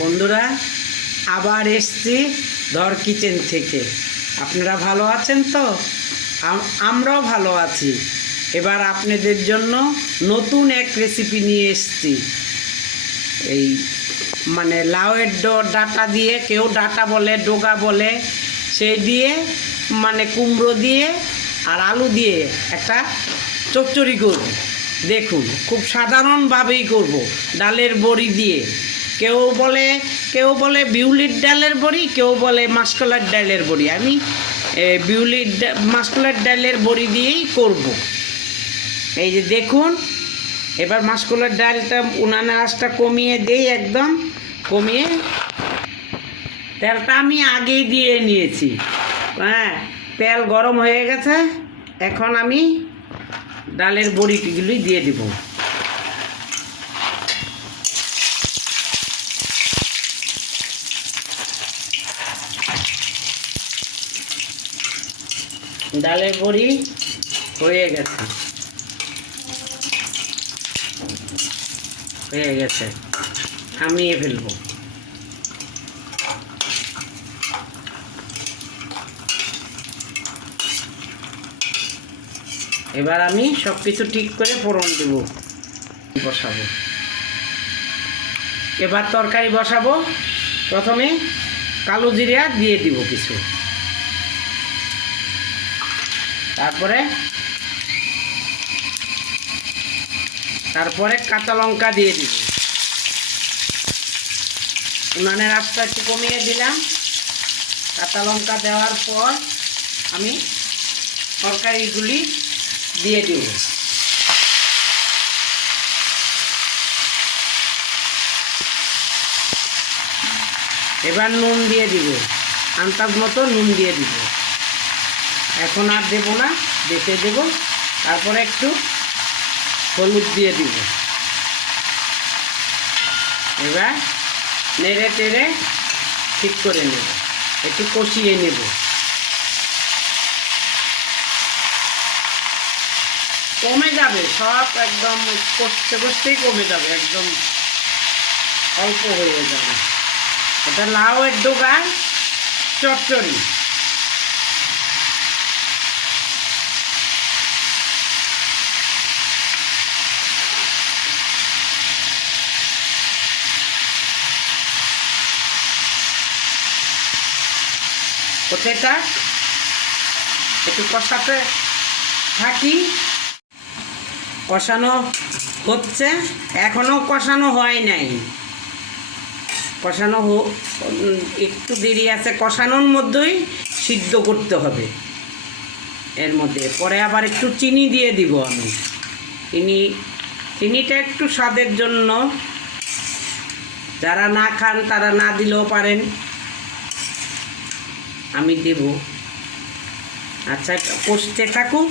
বন্ধুরা আবার এসছি ধর কিচেন থেকে। আপনারা ভালো আছেন তো? আমরাও ভালো আছি। এবার আপনাদের জন্য নতুন এক রেসিপি নিয়ে এসছি। এই মানে লাউয়ের ডাঁটা দিয়ে, কেউ ডাঁটা বলে, ডোগা বলে, সেই দিয়ে মানে কুমড়ো দিয়ে আর আলু দিয়ে একটা চচ্চড়ি করব। দেখুন, খুব সাধারণভাবেই করব, ডালের বড়ি দিয়ে। কেউ বলে বিউলির ডালের বড়ি, কেউ বলে মাসকলার ডালের বড়ি। আমি মাসকলার ডালের বড়ি দিয়েই করব। এই যে দেখুন, এবার মাসকলার ডালটা উনানের আঁচটা কমিয়ে দেই, একদম কমিয়ে। তেলটা আমি আগেই দিয়ে নিয়েছি। হ্যাঁ, তেল গরম হয়ে গেছে। এখন আমি ডালের বড়িগুলি দিয়ে দিব। ডালের বড়ি হয়ে গেছে, নামিয়ে ফেলবো। এবার আমি সব কিছু ঠিক করে ফোড়ন দেব, বসাবো। এবার তরকারি বসাবো। প্রথমে কালো জিরা দিয়ে দিব কিছু, তারপরে কাঁচা লঙ্কা দিয়ে দিব। উনানের আঁচটা একটু কমিয়ে দিলাম। কাঁচা লঙ্কা দেওয়ার পর আমি তরকারিগুলি দিয়ে দিব। এবার নুন দিয়ে দিব, আন্দাজ মতো নুন দিয়ে দিব। এখন আর দেব না, দেখে দেব। তারপরে একটু হলুদ দিয়ে দিব। এবার নেড়ে টেড়ে ঠিক করে নেব, একটু কষিয়ে নেব। কমে যাবে সব, একদম কষতেই কমে যাবে, একদম অল্প হয়ে যাবে। এটা লাউয়ের ডোগার চচ্চড়ি। কোথাটা একটু কষাতে থাকি। কষানো হচ্ছে, এখনো কষানো হয় নাই। কষানো একটু দেরি আছে। কষানোর মধ্যেই সিদ্ধ করতে হবে। এর মধ্যে পরে আবার একটু চিনি দিয়ে দিব আমি। চিনিটা একটু স্বাদের জন্য, যারা না খান তারা না দিলেও পারেন, আমি দেব। আচ্ছা, কষতে থাকুক।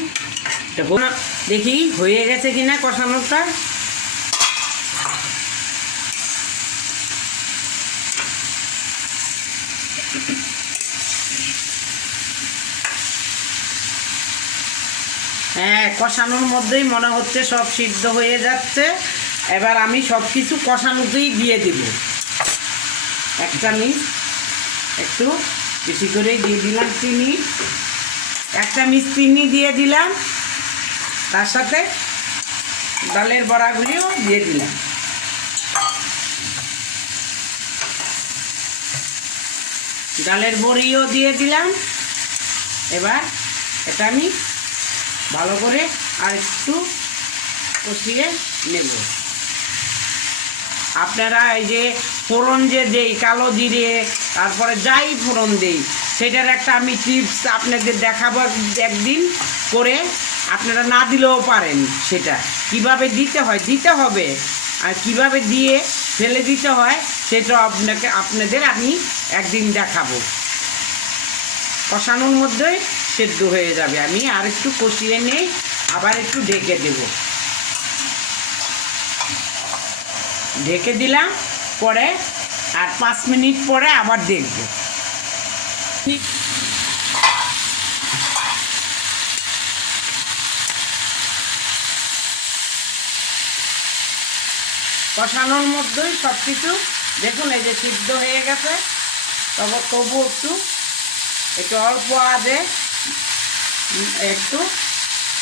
দেখি হয়ে গেছে কিনা কষানোটা। হ্যাঁ, কষানোর মধ্যেই মনে হচ্ছে সব সিদ্ধ হয়ে যাচ্ছে। এবার আমি সব কিছু কষানোতেই দিয়ে দিব। এক চামচ একটু বেশি করেই দিয়ে দিলাম চিনি, এক চামচ চিনি দিয়ে দিলাম। তার সাথে ডালের বড়াগুলিও দিয়ে দিলাম। ডালের বড়িও দিয়ে দিলাম। এবার এটা আমি ভালো করে আর একটু কষিয়ে নেব। আপনারা এই যে ফোড়ন যে দেই, কালো জিরে, তারপরে যাই ফোড়ন দেই, সেটার একটা আমি টিপস আপনাদের দেখাবো একদিন করে। আপনারা না দিলেও পারেন। সেটা কিভাবে দিতে হবে আর কিভাবে দিয়ে ফেলে দিতে হয়, সেটা আপনাদের আমি একদিন দেখাবো। কষানোর মধ্যেই সেদ্ধ হয়ে যাবে। আমি আর একটু কষিয়ে নেই, আবার একটু ঢেকে দেব। ঢেকে দিলাম, পরে আর 5 মিনিট পরে আবার দেখব। কষানোর মধ্যেই সব কিছু দেখুন এই যে সিদ্ধ হয়ে গেছে। তবু একটু অল্প আজে একটু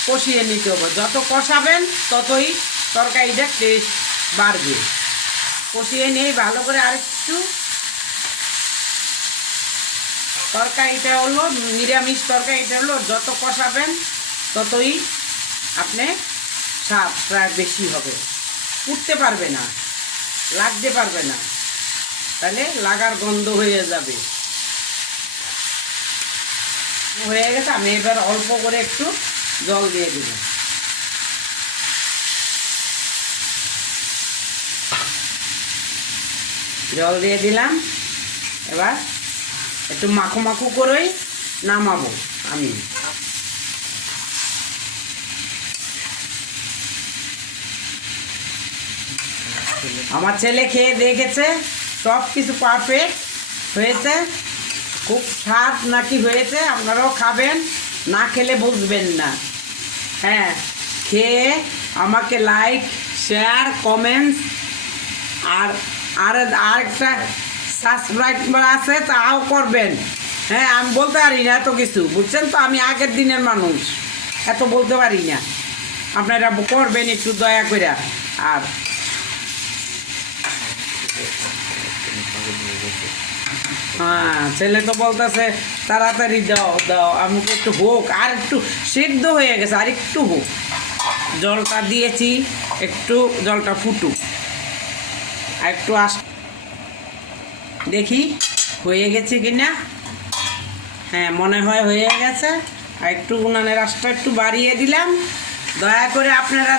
কষিয়ে নিতে হবে। যত কষাবেন ততই তরকারিটা টেস্ট বাড়বে। কষিয়ে নিয়ে ভালো করে আরেকটু, তরকারিটা হলো নিরামিষ তরকারিটা হলো যত কষাবেন ততই আপনি স্বাদ প্রায় বেশি হবে, উঠতে পারবে না, লাগতে পারবে না, তাহলে লাগার গন্ধ হয়ে যাবে। হয়ে গেছে, আমি এবার অল্প করে একটু জল দিয়ে দেব। জল দিয়ে দিলাম, এবার একটু মাখো মাখো করেই নামাবো আমি। আমার ছেলে খেয়ে দেখেছে, সব কিছু পারফেক্ট হয়েছে, খুব স্বাদ নাকি হয়েছে। আপনারাও খাবেন, না খেলে বুঝবেন না। হ্যাঁ, খেয়ে আমাকে লাইক, শেয়ার, কমেন্টস আর আরেকটা সাবস্ক্রাইব আছে তাও করবেন। হ্যাঁ, আমি বলতে পারি না এত কিছু, বুঝছেন তো, আমি আগের দিনের মানুষ, এত বলতে পারি না। আপনারা করবেন একটু দয়া করে। আর হ্যাঁ, ছেলে তো বলতেছে তাড়াতাড়ি দাও দাও, আমাকে একটু হোক, আর একটু সিদ্ধ হয়ে গেছে, আর একটু হোক। জলটা দিয়েছি, একটু জলটা ফুটুক, আর একটু দেখি হয়ে গেছে কিনা। হ্যাঁ, মনে হয় হয়ে গেছে। আর একটু উনানের আঁচটা একটু বাড়িয়ে দিলাম। দয়া করে আপনারা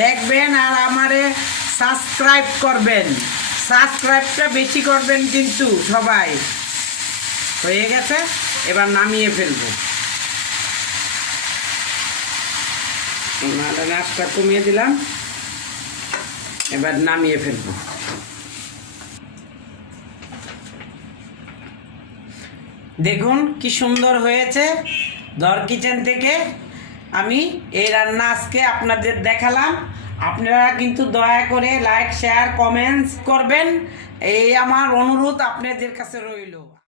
দেখবেন আর আমারে সাবস্ক্রাইব করবেন। সাবস্ক্রাইবটা বেশি করবেন কিন্তু সবাই। হয়ে গেছে, এবার নামিয়ে ফেলবো। উনানের আঁচটা কমিয়ে দিলাম, এবার নামিয়ে ফেলবো। দেখুন কি সুন্দর হয়েছে। ধর কিচেন থেকে আমি এই রান্না আজকে আপনাদের দেখালাম। আপনারা কিন্তু দয়া করে লাইক, শেয়ার, কমেন্টস করবেন, এই আমার অনুরোধ আপনাদের কাছে রইল।